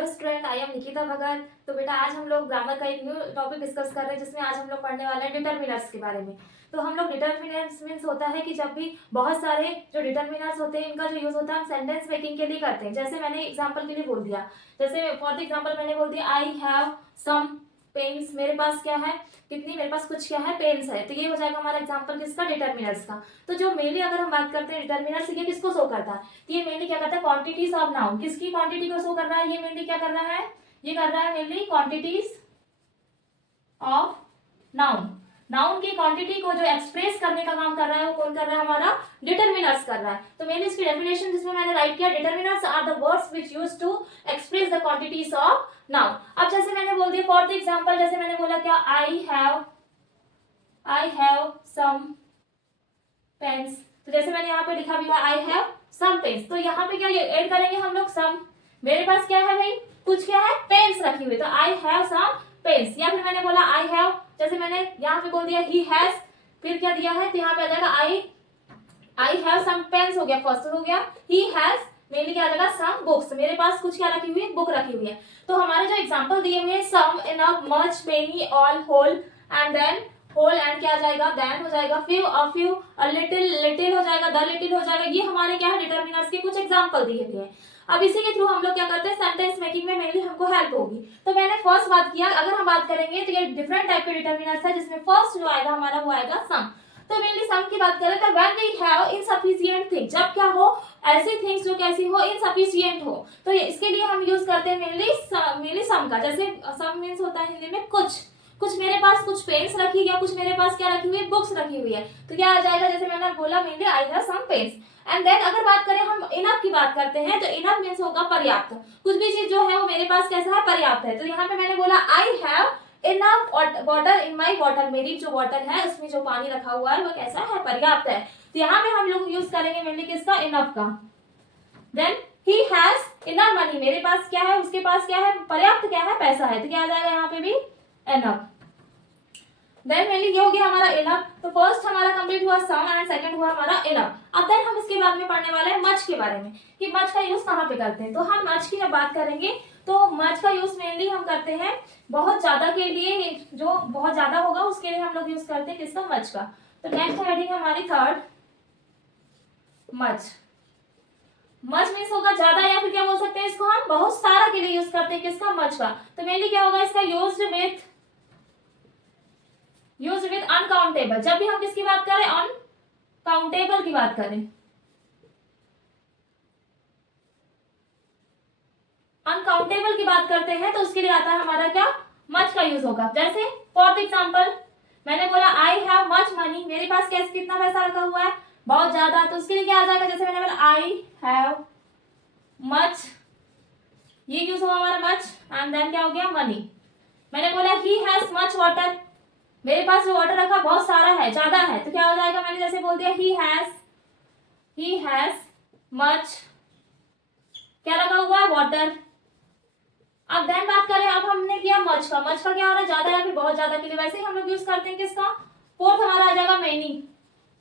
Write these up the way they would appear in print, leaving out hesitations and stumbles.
Hello student, I am Nikita Bhagat. तो बेटा आज हम लोग ग्रामर का एक न्यू टॉपिक डिस्कस कर रहे हैं, जिसमें आज हम लोग पढ़ने वाले हैं डिटरमिनर्स के बारे में। तो हम लोग डिटरमिनर्स मीन्स होता है कि जब भी बहुत सारे जो डिटरमिनर्स होते हैं इनका जो यूज होता है हम सेंटेंस मेकिंग के लिए करते हैं। जैसे मैंने एग्जांपल के लिए बोल दिया, जैसे फॉर द एग्जांपल मैंने बोल दिया आई हैव सम पेन्स। मेरे पास क्या है, कितनी, मेरे पास कुछ क्या है, पेन्स है। तो ये हो जाएगा हमारा एग्जांपल किसका, डिटरमिनर्स का। तो जो मेनली अगर हम बात करते हैं डिटरमिनर्स, ये किसको शो करता है, तो ये मेनली क्या करता है, क्वांटिटीज ऑफ नाउन। किसकी क्वांटिटी को शो कर रहा है, ये मेनली क्या कर रहा है, ये कर रहा है mainly quantities of noun. Noun की क्वांटिटी को जो एक्सप्रेस करने का काम कर रहा है वो कौन कर रहा है, हमारा डिटरमिनर्स कर रहा है। तो मेनली इसकी डेफिनेशन जिसमें मैंने राइट किया, determiners are the words which used to express the quantities of noun. अब जैसे मैंने बोल दिया फॉर द एग्जांपल, जैसे मैंने बोला क्या, आई हैव सम पेन्स। तो जैसे मैंने यहाँ पे लिखा भी हुआ आई हैव सम पेन्स, तो यहाँ पे क्या ऐड करेंगे हम लोग, सम। मेरे पास क्या है भाई, कुछ क्या है, पेन्स रखी हुई, तो आई हैव सम पेन्स। या फिर मैंने बोला आई हैव, जैसे मैंने यहाँ पे बोल दिया ही हैज, फिर क्या दिया है, तो यहाँ पे आ जाएगा आई हैव सम पेन्स हो गया, फर्स्ट हो गया। ही हैज मेनली क्या आ जाएगा, सम बुक्स। मेरे पास कुछ क्या रखी हुई है, बुक रखी हुई है। तो हमारे जो एग्जांपल दिए हुए हैं, some, enough, much, many, all, whole and then, whole and क्या आ जाएगा, देन हो जाएगा, few, a few, a little, little हो जाएगा, द लिटिल हो जाएगा। ये हमारे क्या है, डिटरमिनर्स के कुछ एग्जांपल दिए हुए हैं। अब इसी के थ्रू हम लोग क्या करते हैं, सेंटेंस मेकिंग में मेनली हमको हेल्प होगी। तो मैंने फर्स्ट बात किया, अगर हम बात करेंगे तो ये डिफरेंट टाइप के डिटरमिनर्स है, जिसमें फर्स्ट जो आएगा हमारा वो आएगा सम। तो मेनली सम की बात करें तो when we have insufficient thing, जब क्या हो, ऐसी थिंग्स जो कैसी हो, इनसफिशिएंट हो, तो इसके लिए हम यूज करते हैं मेनली सम का। जैसे सम मीन्स होता है हिंदी में कुछ, कुछ मेरे पास कुछ पेन्स रखी है, कुछ मेरे पास क्या रखी हुई है, बुक्स रखी हुई है। तो क्या आ जाएगा, जैसे मैंने बोला mainly I have some pens. And then अगर बात करें हम इनफ की बात करते हैं, तो इनफ मीन्स होगा पर्याप्त। कुछ भी चीज जो है वो मेरे पास कैसा है, पर्याप्त है। तो यहाँ पे मैंने बोला I have enough water in my bottle, मेरी जो बॉटल है उसमें जो पानी रखा हुआ है वो कैसा है, पर्याप्त है। तो यहाँ पे हम लोग यूज करेंगे मेनली किसका, इनफ का। Then he has enough money, मेरे पास क्या है, उसके पास क्या है, पर्याप्त क्या है, पैसा है। तो क्या आ जाएगा यहाँ पे भी, इनफ। देन मेनली ये हो गया हमारा इनफ। तो फर्स्ट हमारा कंप्लीट हुआ सम एंड सेकंड हुआ हमारा इनफ। अब देन हम इसके बाद में पढ़ने वाले हैं मच के बारे में, कि मच का यूज कहाँ पे करते हैं। तो हम मच की जब बात करेंगे तो मच का यूज मेनली हम करते हैं बहुत ज्यादा के लिए, जो बहुत ज्यादा होगा उसके लिए हम लोग यूज करते हैं किसका, मच का। तो नेक्स्ट हेडिंग हमारी थर्ड, मच। मच मीन्स होगा ज्यादा, या फिर क्या बोल सकते हैं इसको, हम बहुत सारा के लिए यूज करते हैं किसका, मच का। तो मेनली क्या होगा इसका, यूज विद अनकाउंटेबल। जब भी हम किसकी बात करें, अनकाउंटेबल की बात करें, अनकाउंटेबल की बात करते हैं, तो उसके लिए आता है हमारा क्या, मच का यूज होगा। जैसे फॉर एग्जांपल मैंने बोला आई हैव मच मनी, मेरे पास कैसे कितना पैसा रखा हुआ है, बहुत ज्यादा। तो उसके लिए क्या आ जाएगा, जैसे मैंने बोला आई हैव मच, ये यूज हुआ हमारा मच। एंड देन क्या हो गया, मनी। मैंने बोला ही हैज मच वाटर, मेरे पास जो वाटर रखा बहुत सारा है, ज्यादा है। तो क्या हो जाएगा, मैंने जैसे बोल दिया ही हैज मच, क्या रखा हुआ है, वाटर। अब देन बात करें, अब हमने किया मच का। मच का क्या हो रहा है, ज्यादा या फिर बहुत ज्यादा के लिए। वैसे ही हम लोग यूज करते हैं किसका, फोर्थ हमारा आ जाएगा मेनी।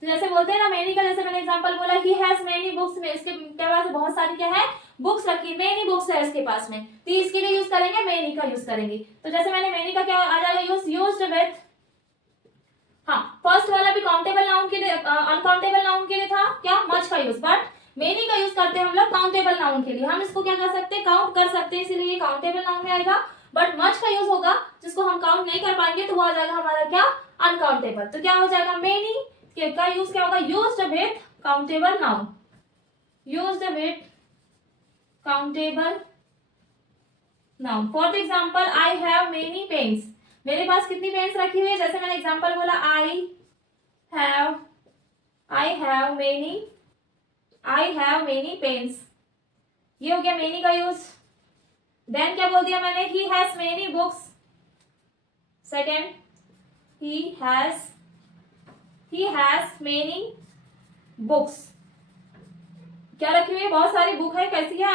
तो जैसे बोलते हैं ना मेनी का, जैसे मैंने एग्जांपल बोला ही हैज मेनी बुक्स, में इसके क्या पास बहुत सारी क्या है, बुक्स रखी, मेनी बुक्स है इसके पास में। तो इसके लिए यूज करेंगे, मेनी का यूज करेंगे। तो जैसे मैंने मेनी का क्या आ जाएगा यूज, यूज्ड विद, हाँ फर्स्ट वाला भी काउंटेबल नाउन के लिए, अनकाउंटेबल नाउन के लिए था क्या, मच का यूज। बट मेनी का यूज करते हैं हम लोग काउंटेबल नाउन के लिए। हम इसको क्या कर सकते हैं, काउंट कर सकते हैं, इसीलिए ये काउंटेबल नाउन में आएगा। बट मच का यूज होगा जिसको हम काउंट नहीं कर पाएंगे, तो वो आ जाएगा हमारा क्या, अनकाउंटेबल। तो क्या हो जाएगा, मेनी का यूज क्या होगा, used with countable noun, used with countable noun. For example I have many pens, मेरे पास कितनी पेन्स रखी हुई है। जैसे मैंने एग्जांपल बोला have I have many pens, ये हो गया मेनी का यूज। देन क्या बोल दिया मैंने, he has many books. Second, he has many books, क्या रखी हुई है, बहुत सारी बुक है, कैसी है,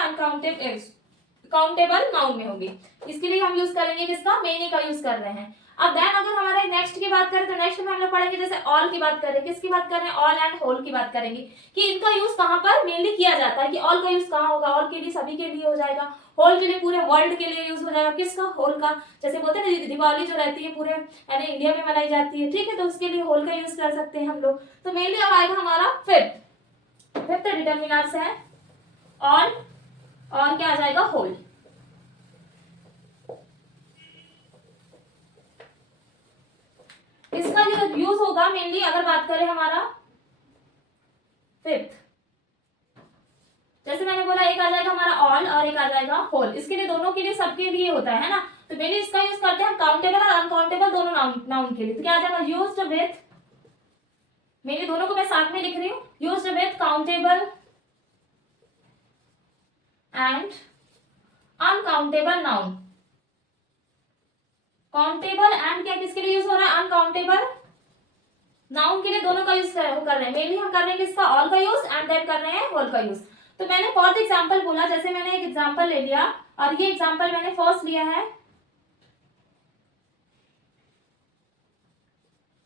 काउंटेबल नाउन में होगी। इसके लिए हम यूज करेंगे किसका, मेनी का यूज कर रहे हैं। अब देन अगर हमारे नेक्स्ट की बात करें तो नेक्स्ट में हम लोग पढ़ेंगे जैसे ऑल की बात करें, किसकी बात कर रहे हैं, ऑल एंड होल की बात करेंगे कि इनका यूज कहाँ पर मेनली किया जाता है, कि ऑल का यूज कहाँ होगा, ऑल के लिए सभी के लिए हो जाएगा, होल के लिए पूरे वर्ल्ड के लिए यूज हो जाएगा, किसका, होल का। जैसे बोलते हैं ना दिवाली जो रहती है पूरे यानी इंडिया में मनाई जाती है, ठीक है, तो उसके लिए होल का यूज कर सकते हैं हम लोग। तो मेनली अब आएगा हमारा फिफ्थ डिटर्मिनर्स है ऑल और क्या आ जाएगा, होल। इसका जो यूज होगा मेनली अगर बात करें हमारा फिफ्थ, जैसे मैंने बोला एक आ जाएगा हमारा ऑल और एक आ जाएगा होल, इसके लिए दोनों के लिए सबके लिए होता है ना, तो मेनली इसका यूज करते हैं काउंटेबल और अनकाउंटेबल दोनों नाउन के लिए। तो क्या आ जाएगा, यूज्ड विथ, मेनली दोनों को मैं साथ में लिख रही हूँ, used with countable and uncountable noun. Countable and क्या किसके लिए यूज हो रहा है, अनकाउंटेबल नाउन के लिए दोनों का यूज कर रहे हैं। मेनली हम कर रहे हैं किसका, ऑल का यूज एंड देन कर रहे हैं होल का यूज। तो मैंने फॉर एग्जांपल बोला, जैसे मैंने एक एग्जांपल ले लिया और ये एग्जांपल मैंने फर्स्ट लिया है,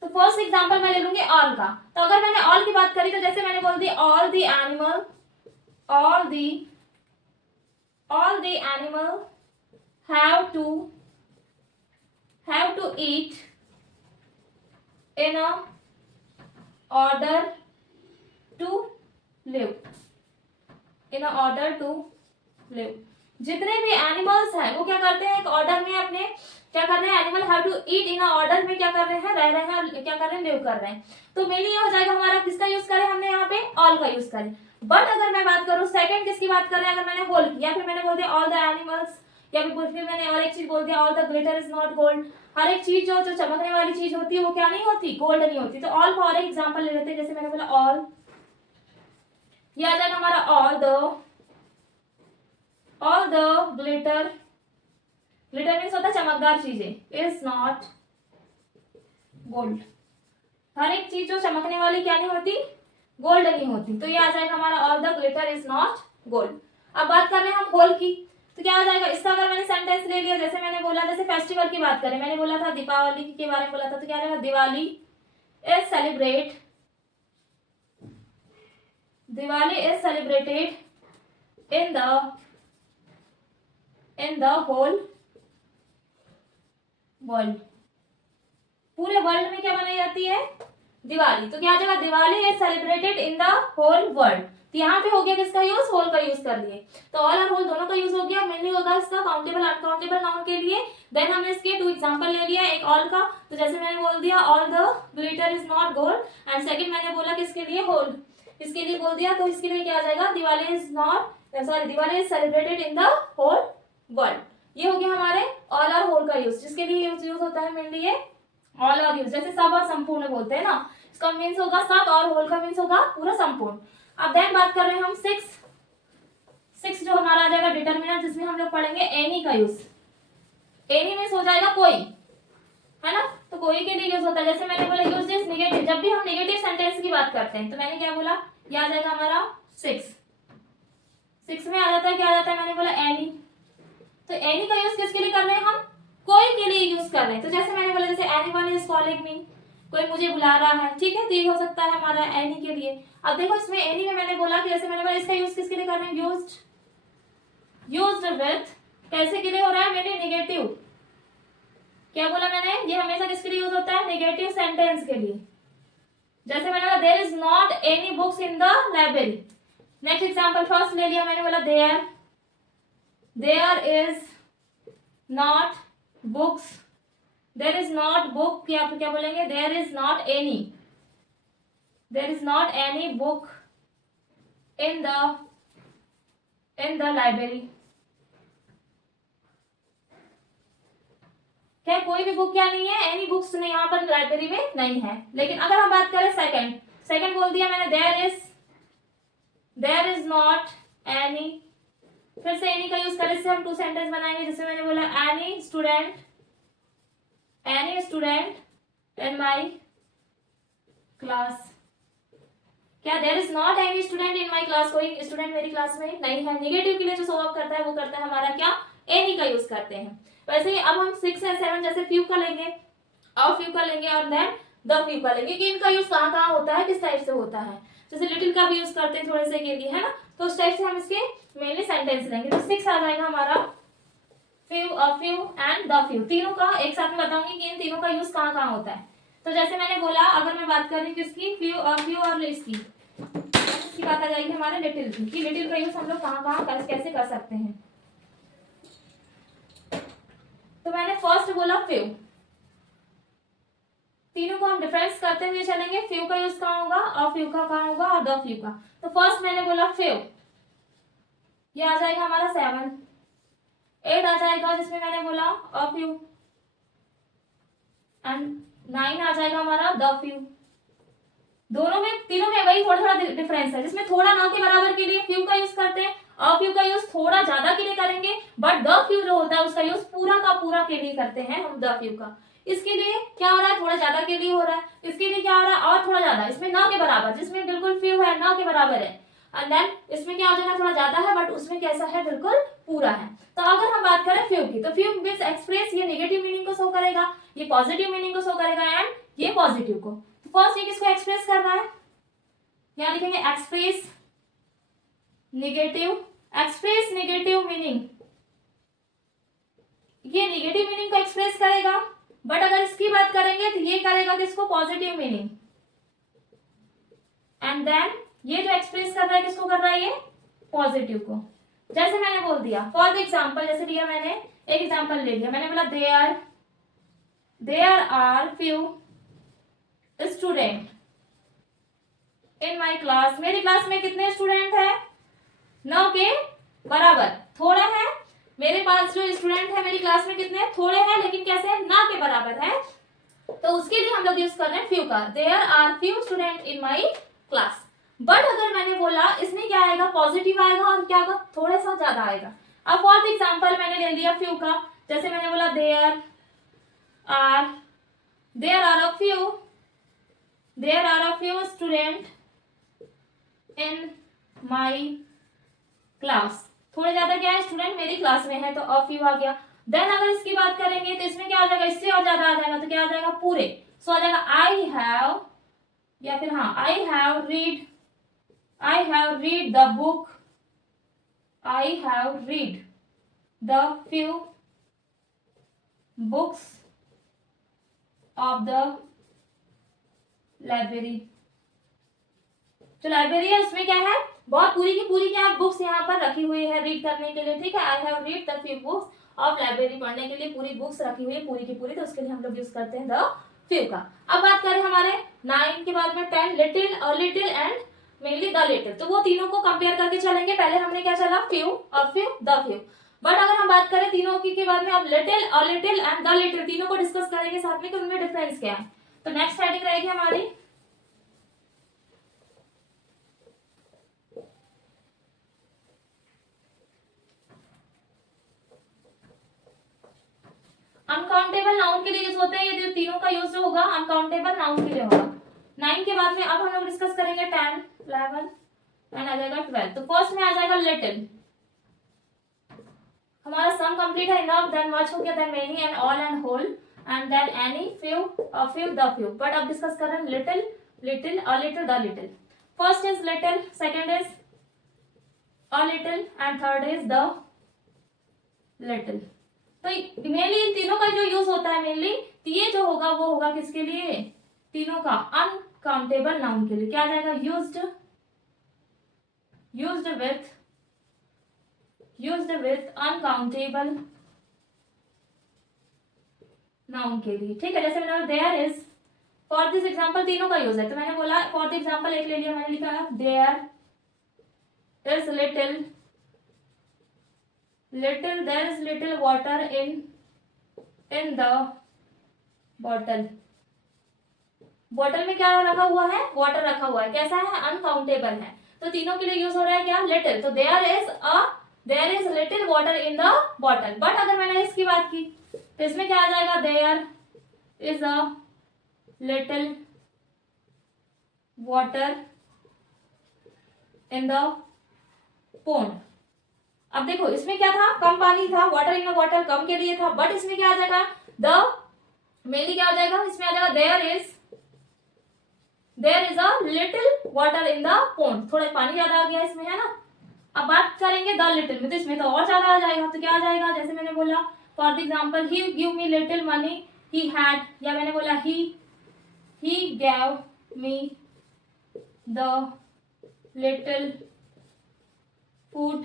तो फर्स्ट एग्जांपल मैं ले लूंगी ऑल का। तो अगर मैंने ऑल की बात करी तो जैसे मैंने बोल the all the animal, all the animal have to eat in a order to live, in a order to live। जितने भी एनिमल्स हैं वो क्या करते हैं, एक ऑर्डर में अपने क्या कर रहे हैं, animal have to eat in a order में क्या कर रहे हैं, रह रहे हैं और क्या कर रहे हैं, लिव कर रहे हैं। तो मेनली ये हो जाएगा हमारा किसका यूज करें हमने यहाँ पे, ऑल का यूज करें। बट अगर मैं बात करूं सेकंड किसकी बात कर रहे हैं, अगर मैंने होल की या फिर मैंने बोल दिया ऑल द एनिमल्स, या फिर मैंने और एक चीज बोल दिया all the glitter is not gold, हर एक चीज जो चमकने वाली चीज होती है वो क्या नहीं होती, गोल्ड नहीं होती। तो ऑल का और एक एग्जांपल ले लेते हैं, जैसे मैंने बोला ऑल, ये आ जाएगा हमारा all the glitter, glitter means होता है चमकदार चीजें, इज नॉट गोल्ड, हर एक चीज जो चमकने वाली क्या नहीं होती, गोल्ड नहीं होती। तो ये आ जाएगा हमारा all the glitter is not gold. अब बात कर रहे हैं हम होल की, तो क्या आ जाएगा, इसका अगर मैंने सेंटेंस ले लिया, जैसे मैंने बोला जैसे फेस्टिवल की बात करें, मैंने बोला था दीपावली के बारे में बोला था, तो क्या आ जाएगा, Diwali is celebrated in the whole world, पूरे वर्ल्ड में क्या मनाई जाती है, दिवाली। तो क्या आ जाएगा, Diwali is celebrated in the whole world. तो यहाँ पे हो गया किसका यूज, होल का यूज कर लिए। तो ऑल और होल दोनों का यूज हो गया, मेनली होगा इसका काउंटेबल अनकाउंटेबल नाउन के लिए। देन हमने इसके 2 एग्जांपल ले लिया, एक ऑल का, तो जैसे मैंने बोल दिया all the glitter is not gold, and second मैंने बोला किसके लिए, होल, इसके लिए बोल दिया। तो इसके लिए क्या आ जाएगा, Diwali is celebrated in the whole world. ये हो गया हमारे ऑल और होल का यूज, जिसके लिए यूज होता है मेनली ये ऑल और यूज, जैसे सब और संपूर्ण बोलते हैं ना, इसका मीन्स होगा सब और होल का मीन्स होगा पूरा संपूर्ण। अब देन बात कर रहे हैं हम सिक्स जो हमारा आ जाएगा डिटर्मिनर, जिसमें हम लोग पढ़ेंगे एनी का यूज। एनी मीन्स हो जाएगा कोई, है ना, तो कोई के लिए यूज होता है। जैसे मैंने बोला यूज दिस नेगेटिव, जब भी हम नेगेटिव सेंटेंस की बात करते हैं तो मैंने क्या बोला, ये आ जाएगा हमारा सिक्स में आ जाता है, क्या आ जाता है, मैंने बोला एनी। तो एनी का यूज किसके लिए कर रहे हैं हम, कोई के लिए यूज कर रहे हैं। तो जैसे मैंने बोला जैसे एनीवन इज कॉलिंग मी, कोई मुझे बुला रहा है, ठीक है, तो ये हो सकता है हमारा एनी के लिए। अब देखो इसमें एनी में मैंने बोला कि जैसे मैंने बोला इसका यूज किसके लिए कर रहे हैं, यूज्ड विथ, कैसे के लिए हो रहा है, मेरे नेगेटिव, क्या बोला मैंने, ये हमेशा किसके लिए यूज होता है, नेगेटिव सेंटेंस के लिए। जैसे मैंने बोला there is not any books in the library. Next example first ले लिया मैंने, बोला there is not books, there is not book, क्या बोलेंगे, there is not any book in the library. क्या कोई भी बुक क्या नहीं है, एनी बुक्स नहीं यहाँ पर लाइब्रेरी में नहीं है। लेकिन अगर हम बात करें सेकंड बोल दिया मैंने देयर इज नॉट एनी, फिर से एनी का यूज करें, इससे हम 2 सेंटेंस बनाएंगे। जैसे मैंने बोला any student in my class, क्या there is not any student in my class, कोई स्टूडेंट मेरी क्लास में नहीं है। निगेटिव के लिए जो शो ऑफ करता है वो करता है हमारा क्या, एनी का यूज करते हैं। वैसे ही अब हम 6 एंड 7 जैसे फ्यू का लेंगे, और फ्यू का लेंगे, और देन द फ्यू का लेंगे कि इनका यूज कहाँ कहाँ होता है, किस टाइप से होता है। जैसे लिटिल का भी यूज करते हैं थोड़े से के लिए, है ना, तो उस टाइप से हम इसके मेनली सेंटेंस लेंगे। तो 6 आ जाएगा हमारा few, a few and the few, तीनों का एक साथ में बताऊंगी कि इन तीनों का यूज कहाँ कहाँ होता है। तो जैसे मैंने बोला, अगर मैं बात कर रही हूँ किसकी, फ्यू और इसकी बात आ जाएगी हमारे लिटिल की, कि लिटिल का यूज हम लोग कहाँ कहाँ कैसे कर सकते हैं। तो मैंने फर्स्ट बोला फ्यू, तीनों को हम डिफरेंस करते हुए चलेंगे। फ्यू का यूज कहाँ होगा, अ फ्यू का कहाँ होगा, और द फ्यू का। तो फर्स्ट मैंने बोला फ्यू, ये आ जाएगा हमारा 7। 8 आ जाएगा जिसमें मैंने बोला अ फ्यू, एंड 9 आ जाएगा हमारा द फ्यू। दोनों में, तीनों में वही थोड़ा थोड़ा डिफरेंस है, जिसमें थोड़ा ना के बराबर के लिए फ्यू का यूज करते हैं, अ फ्यू का यूज थोड़ा ज्यादा के लिए करेंगे, बट द फ्यू जो होता है उसका यूज पूरा का पूरा के लिए करते हैं हम द फ्यू का। इसके लिए क्या हो रहा है, थोड़ा ज्यादा के लिए हो रहा है, इसके लिए क्या हो रहा है, और थोड़ा ज्यादा, इसमें ना के बराबर, जिसमें बिल्कुल फ्यू है ना के बराबर है, एंड देन इसमें क्या हो जाएगा, थोड़ा ज्यादा है बट उसमें कैसा है, बिल्कुल पूरा है। तो अगर हम बात करें फ्यू की, तो फ्यू विल एक्सप्रेस, ये नेगेटिव मीनिंग को शो करेगा, ये पॉजिटिव मीनिंग को शो करेगा, एंड ये पॉजिटिव को। तो फर्स्ट ये किसको एक्सप्रेस कर रहा है, यहां लिखेंगे एक्सप्रेस नेगेटिव मीनिंग, ये नेगेटिव मीनिंग को एक्सप्रेस करेगा। बट अगर इसकी बात करेंगे तो ये करेगा किसको, पॉजिटिव मीनिंग, एंड देन ये जो एक्सप्रेस कर रहा है किसको कर रहा है, ये पॉजिटिव को। जैसे मैंने बोल दिया फॉर द एग्जाम्पल, जैसे लिया मैंने एक एग्जाम्पल ले लिया, मैंने बोला there are few student in my class, मेरी क्लास में कितने स्टूडेंट है, 9 के बराबर, थोड़ा है, मेरे पास जो स्टूडेंट है मेरी क्लास में कितने थोड़े हैं, लेकिन कैसे है, ना के बराबर है। तो उसके लिए हम लोग यूज कर रहे हैं फ्यू का, there are few student in my class. But अगर मैंने बोला, इसमें क्या आएगा, पॉजिटिव आएगा, और क्या आएगा, थोड़ा सा ज्यादा आएगा। अब फॉर एग्जाम्पल मैंने ले लिया फ्यू का, जैसे मैंने बोला there are a few student in my class, थोड़े ज्यादा क्या है, स्टूडेंट मेरी क्लास में है, तो अ फ्यू आ गया। देन अगर इसकी बात करेंगे तो इसमें क्या आ जाएगा, इससे और ज्यादा आ जाएगा, तो क्या आ जाएगा, पूरे। सो आ जाएगा आई हैव, या फिर हाँ, I have read the book, I have read the few books of the library. जो लाइब्रेरी है उसमें क्या है, बहुत पूरी की पूरी क्या बुक्स यहाँ पर रखी हुई है रीड करने के लिए, ठीक है। I have read the few books of library, पढ़ने के लिए पूरी बुक्स रखी हुई है पूरी की पूरी, तो उसके लिए हम लोग यूज करते हैं द फ्यू का। अब बात करें हमारे 9 के बाद में 10, little and mainly the little, तो वो तीनों को कंपेयर करके चलेंगे। पहले हमने क्या चला, फ्यू और फ्यू द फ्यू। बट अगर हम बात करें तीनों की के बाद में, अब लिटिल एंड द लिटिल तीनों को डिस्कस करेंगे साथ में कि उनमें डिफरेंस क्या है। तो नेक्स्ट हेडिंग रहेगी हमारी अनकाउंटेबल नाउन के लिए यूज होते हैं, ये तीनों का यूज जो होगा अनकाउंटेबल नाउन के लिए होगा। 9 के बाद में अब हम लोग डिस्कस करेंगे 10, 11 एंड आ जाएगा 12। तो फर्स्ट में आ जाएगा लिटिल, हमारा सम कंप्लीट है, इनफ, देन मच हो गया, then many and all and whole, and then any, few, a few, the few. But अब डिस्कस कर रहे हैं little, a little, the little. First is little, second is a little, and third is the little. तो mainly इन तीनों का जो use होता है मेनली, तो ये जो होगा वो होगा किसके लिए, तीनों का अनकाउंटेबल नाउन के लिए। क्या आ जाएगा, यूज्ड विथ अनकाउंटेबल नाउन के लिए, ठीक है। जैसे मैंने there is, for this example तीनों का यूज है, तो मैंने बोला फॉर द एग्जांपल एक ले लिया, मैंने लिखा there is little, there is little water in the bottle। Bottle में क्या रखा हुआ है, वाटर रखा हुआ है, कैसा है, अनकाउंटेबल है। तो तीनों के लिए यूज हो रहा है क्या, लिटिल। तो there is little water in the bottle. But अगर मैंने इसकी बात की तो इसमें क्या आ जाएगा, there is a little water in the pond. अब देखो इसमें क्या था, कम पानी था, वाटर इन द वाटर कम के लिए था, बट इसमें क्या आ जाएगा, द मेनली क्या हो जाएगा, इसमें आ जाएगा there is a little water in the pond, थोड़ा पानी ज्यादा आ गया इसमें, है ना। अब बात करेंगे द लिटिल में, तो इसमें तो और ज्यादा आ जाएगा, तो क्या आ जाएगा, जैसे मैंने बोला for example he give me little money he had, या मैंने बोला he gave me the little food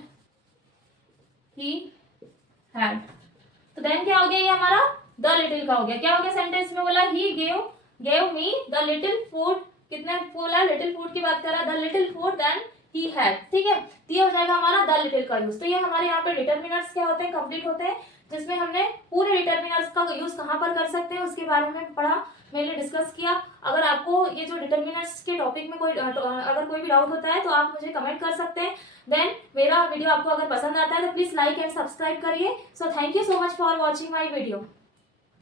he had. तो देन क्या हो गया, ये हमारा द लिटिल का हो गया। क्या हो गया सेंटेंस में, बोला he gave me the little food, कितने बोला, लिटिल फूड की बात कर रहा है, the little food then he had, ठीक है। तो ये हो जाएगा हमारा द लिटिल का यूज। तो ये हमारे यहाँ पे डिटर्मिनर्स क्या होते हैं, कंप्लीट होते हैं, जिसमें हमने पूरे डिटर्मिनर्स का यूज कहाँ पर कर सकते हैं उसके बारे में पढ़ा, मैंने डिस्कस किया। अगर आपको ये जो डिटर्मिनर्स के टॉपिक में अगर कोई भी डाउट होता है तो आप मुझे कमेंट कर सकते हैं। देन मेरा वीडियो आपको अगर पसंद आता है तो प्लीज लाइक एंड सब्सक्राइब करिए। So thank you so much for watching my video.